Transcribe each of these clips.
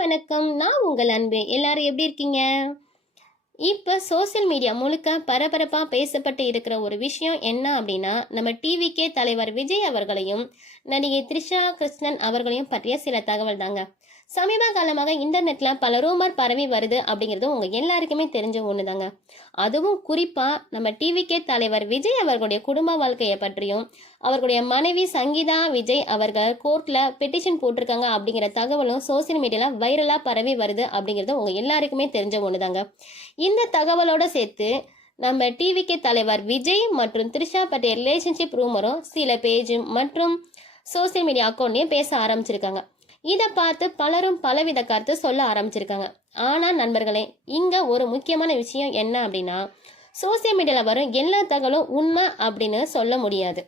வணக்கம். நான் உங்கள் அன்பு. எல்லாரும் எப்படி இருக்கீங்க? இப்போ சோசியல் மீடியா முழுக்க பரபரப்பா பேசப்பட்டு இருக்கிற ஒரு விஷயம் என்ன அப்படின்னா, நம்ம டிவிகே தலைவர் விஜய் அவர்களையும் நடிகை த்ரிஷா கிருஷ்ணன் அவர்களையும் பற்றிய சில தகவல் தாங்க. சமீப காலமாக இன்டர்நெட்ல பல ரூமர் பரவி வருது அப்படிங்கிறது உங்க எல்லாருக்குமே தெரிஞ்ச ஒண்ணுதாங்க. அதுவும் குறிப்பா நம்ம டிவிகே தலைவர் விஜய் அவர்களுடைய குடும்ப வாழ்க்கையை பற்றியும் அவர்களுடைய மனைவி சங்கீதா விஜய் அவர்கள் கோர்ட்ல பெட்டிஷன் போட்டிருக்காங்க அப்படிங்கிற தகவலும் சோசியல் மீடியால வைரலா பரவி வருது அப்படிங்கிறது உங்க எல்லாருக்குமே தெரிஞ்ச ஒண்ணுதாங்க. இந்த தகவலோட சேர்த்து நம்ம டிவிகே தலைவர் விஜய் மற்றும் த்ரிஷா பற்றிய ரிலேஷன்ஷிப் ரூமரும் சில பேஜ் மற்றும் சோசியல் மீடியா அக்கௌண்ட்லயும் பேச ஆரம்பிச்சிருக்காங்க. இதை பார்த்து பலரும் பலவித கருத்து சொல்ல ஆரம்பிச்சிருக்காங்க. ஆனா நண்பர்களே, இங்க ஒரு முக்கியமான விஷயம் என்ன அப்படின்னா, சோசியல் மீடியால வரும் எல்லா தகவலும் உண்மை அப்படின்னு சொல்ல முடியாது.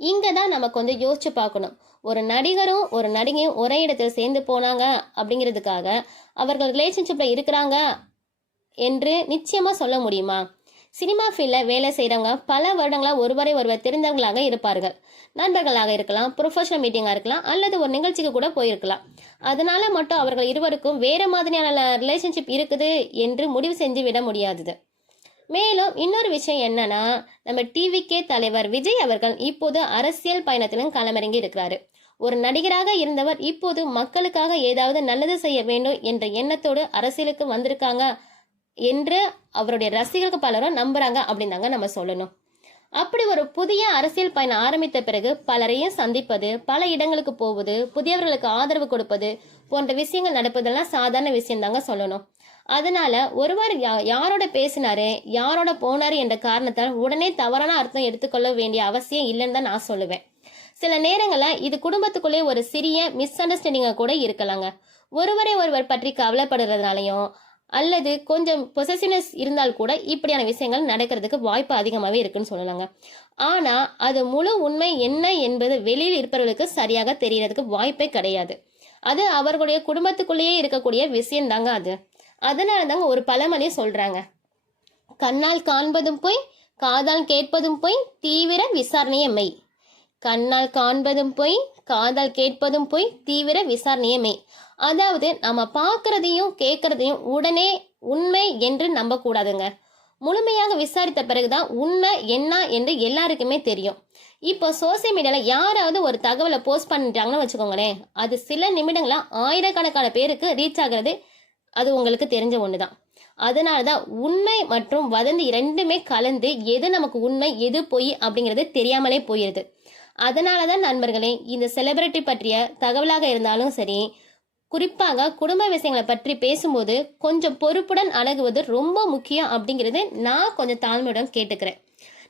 இங்க தான் நமக்கு வந்து யோசிச்சு பார்க்கணும். ஒரு நடிகரும் ஒரு நடிகையும் ஒரே இடத்துல சேர்ந்து போனாங்க அப்படிங்கிறதுக்காக அவர்கள் ரிலேஷன்ஷிப்ல இருக்கிறாங்க என்று நிச்சயமா சொல்ல முடியுமா? சினிமா ஃபீல்டில் வேலை செய்கிறவங்க பல வருடங்களாக ஒருவரை ஒருவர் தெரிந்தவங்களாக இருப்பார்கள். நண்பர்களாக இருக்கலாம், ப்ரொஃபஷனல் மீட்டிங்காக இருக்கலாம், அல்லது ஒரு நிகழ்ச்சிக்கு கூட போயிருக்கலாம். அதனால மட்டும் அவர்கள் இருவருக்கும் வேறு மாதிரியான ரிலேஷன்ஷிப் இருக்குது என்று முடிவு செஞ்சு விட முடியாதது. மேலும் இன்னொரு விஷயம் என்னன்னா, நம்ம டிவிகே தலைவர் விஜய் அவர்கள் இப்போது அரசியல் பயணத்திலும் களமிறங்கி இருக்கிறாரு. ஒரு நடிகராக இருந்தவர் இப்போது மக்களுக்காக ஏதாவது நல்லது செய்ய வேண்டும் என்ற எண்ணத்தோடு அரசியலுக்கு வந்திருக்காங்க என்று அவருடைய ரசிகர்கள் பலரும் நம்புறாங்க அப்படின்னு தாங்க நம்ம சொல்லணும். அப்படி ஒரு புதிய அரசியல் பயணம் ஆரம்பித்த பிறகு பலரையும் சந்திப்பது, பல இடங்களுக்கு போவது, புதியவர்களுக்கு ஆதரவு கொடுப்பது போன்ற விஷயங்கள் நடப்பதெல்லாம் சாதாரண விஷயம் தாங்க சொல்லணும். அதனால ஒருவர் யாரோட பேசினாரு, யாரோட போனாரு என்ற காரணத்தால் உடனே தவறான அர்த்தம் எடுத்துக்கொள்ள வேண்டிய அவசியம் இல்லைன்னு தான் நான் சொல்லுவேன். சில நேரங்கள்ல இது குடும்பத்துக்குள்ளே ஒரு சிறிய மிஸ் அண்டர்ஸ்டாண்டிங்கா கூட இருக்கலாங்க. ஒருவரை ஒருவர் பற்றி கவலைப்படுறதுனாலையும் அல்லது கொஞ்சம் பொசசிவ்னஸ் இருந்தால் கூட இப்படியான விஷயங்கள் நடக்கிறதுக்கு வாய்ப்பு அதிகமாகவே இருக்குன்னு சொல்லலாங்க. ஆனா அது முழு உண்மை என்ன என்பது வெளியில் இருப்பவர்களுக்கு சரியாக தெரியறதுக்கு வாய்ப்பே கிடையாது. அது அவர்களுடைய குடும்பத்துக்குள்ளேயே இருக்கக்கூடிய விஷயம் தாங்க அது. அதனால தாங்க ஒரு பழமொழி சொல்றாங்க, கண்ணால் காண்பதும் போய், காதால் கேட்பதும் போய், தீவிர விசாரணையே மெய். கண்ணால் காண்பதும் போய், காதால் கேட்பதும் போய், தீவிர விசாரணையே மெய். அதாவது நம்ம பார்க்கறதையும் கேட்கறதையும் உடனே உண்மை என்று நம்ப கூடாதுங்க. முழுமையாக விசாரித்த பிறகுதான் உண்மை என்ன என்று எல்லாருக்குமே தெரியும். இப்போ சோசியல் மீடியால யாராவது ஒரு தகவலை போஸ்ட் பண்ணிட்டாங்கன்னு வச்சுக்கோங்களேன், அது சில நிமிடங்களா ஆயிரக்கணக்கான பேருக்கு ரீச் ஆகிறது அது உங்களுக்கு தெரிஞ்ச ஒண்ணுதான். அதனாலதான் உண்மை மற்றும் வதந்தி இரண்டுமே கலந்து எது நமக்கு உண்மை எது பொய் அப்படிங்கிறது தெரியாமலே போயிருது. அதனாலதான் நண்பர்களே, இந்த செலிபிரிட்டி பற்றிய தகவலாக இருந்தாலும் சரி, குறிப்பாக குடும்ப விஷயங்களை பற்றி பேசும்போது கொஞ்சம் பொறுப்புடன் அணுகுவது ரொம்ப முக்கியம் அப்படிங்கிறது நான் கொஞ்சம் தாழ்மையுடன் கேட்டுக்கிறேன்.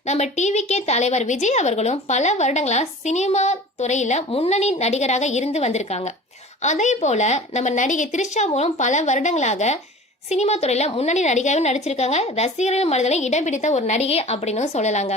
நம்ம டிவிகே தலைவர் விஜய் அவர்களும் பல வருடங்களா சினிமா துறையில முன்னணி நடிகராக இருந்து வந்திருக்காங்க. அதே போல நம்ம நடிகை த்ரிஷாவும் பல வருடங்களாக சினிமா துறையில முன்னணி நடிகையாகவும் நடிச்சிருக்காங்க. ரசிகர்கள் மனதில் இடம் பிடித்த ஒரு நடிகை அப்படின்னு சொல்லலாங்க.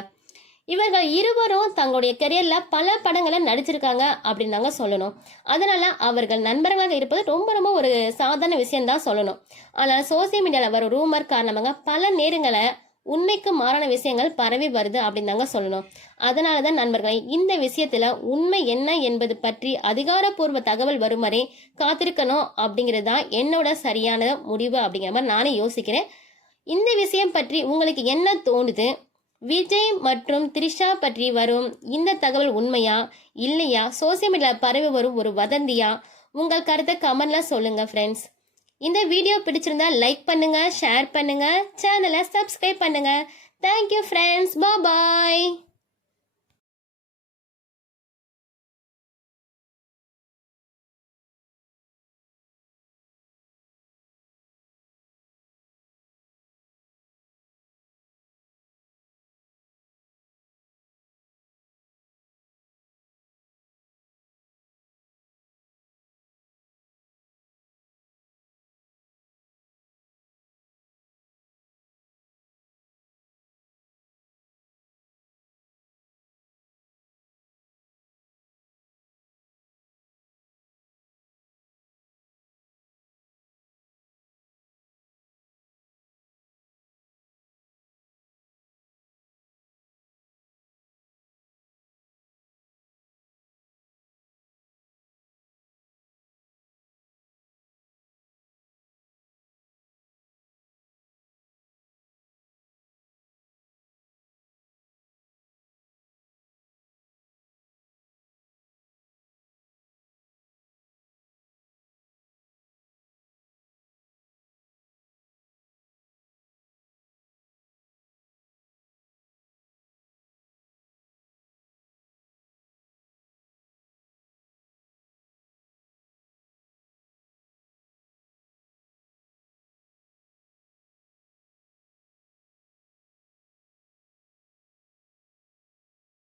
இவர்கள் இருவரும் தங்களுடைய கெரியர்ல பல படங்களை நடிச்சிருக்காங்க அப்படின்னு தாங்க சொல்லணும். அதனால அவர்கள் நண்பர்களாக இருப்பது ரொம்ப ரொம்ப ஒரு சாதாரண விஷயம் தான் சொல்லணும். ஆனால் சோசியல் மீடியால வரும் ரூமர் காரணமாக பல நேரங்களை உண்மைக்கு மாறான விஷயங்கள் பரவி வருது அப்படின்னு தாங்க சொல்லணும். அதனாலதான் நண்பர்களை, இந்த விஷயத்துல உண்மை என்ன என்பது பற்றி அதிகாரப்பூர்வ தகவல் வரும் வரை காத்திருக்கணும் அப்படிங்கிறது தான் என்னோட சரியான முடிவு அப்படிங்கிற மாதிரி நானே யோசிக்கிறேன். இந்த விஷயம் பற்றி உங்களுக்கு என்ன தோணுது? விஜய் மற்றும் த்ரிஷா பற்றி வரும் இந்த தகவல் உண்மையா இல்லையா? சோசியல் மீடியாவில் பரவி வரும் ஒரு வதந்தியா? உங்கள் கருத்தை கமெண்ட்ல சொல்லுங்க ஃப்ரெண்ட்ஸ். இந்த வீடியோ பிடிச்சிருந்தா லைக் பண்ணுங்க, ஷேர் பண்ணுங்க, சேனலை சப்ஸ்கிரைப் பண்ணுங்க. தேங்க்யூ ஃப்ரெண்ட்ஸ், பாய்.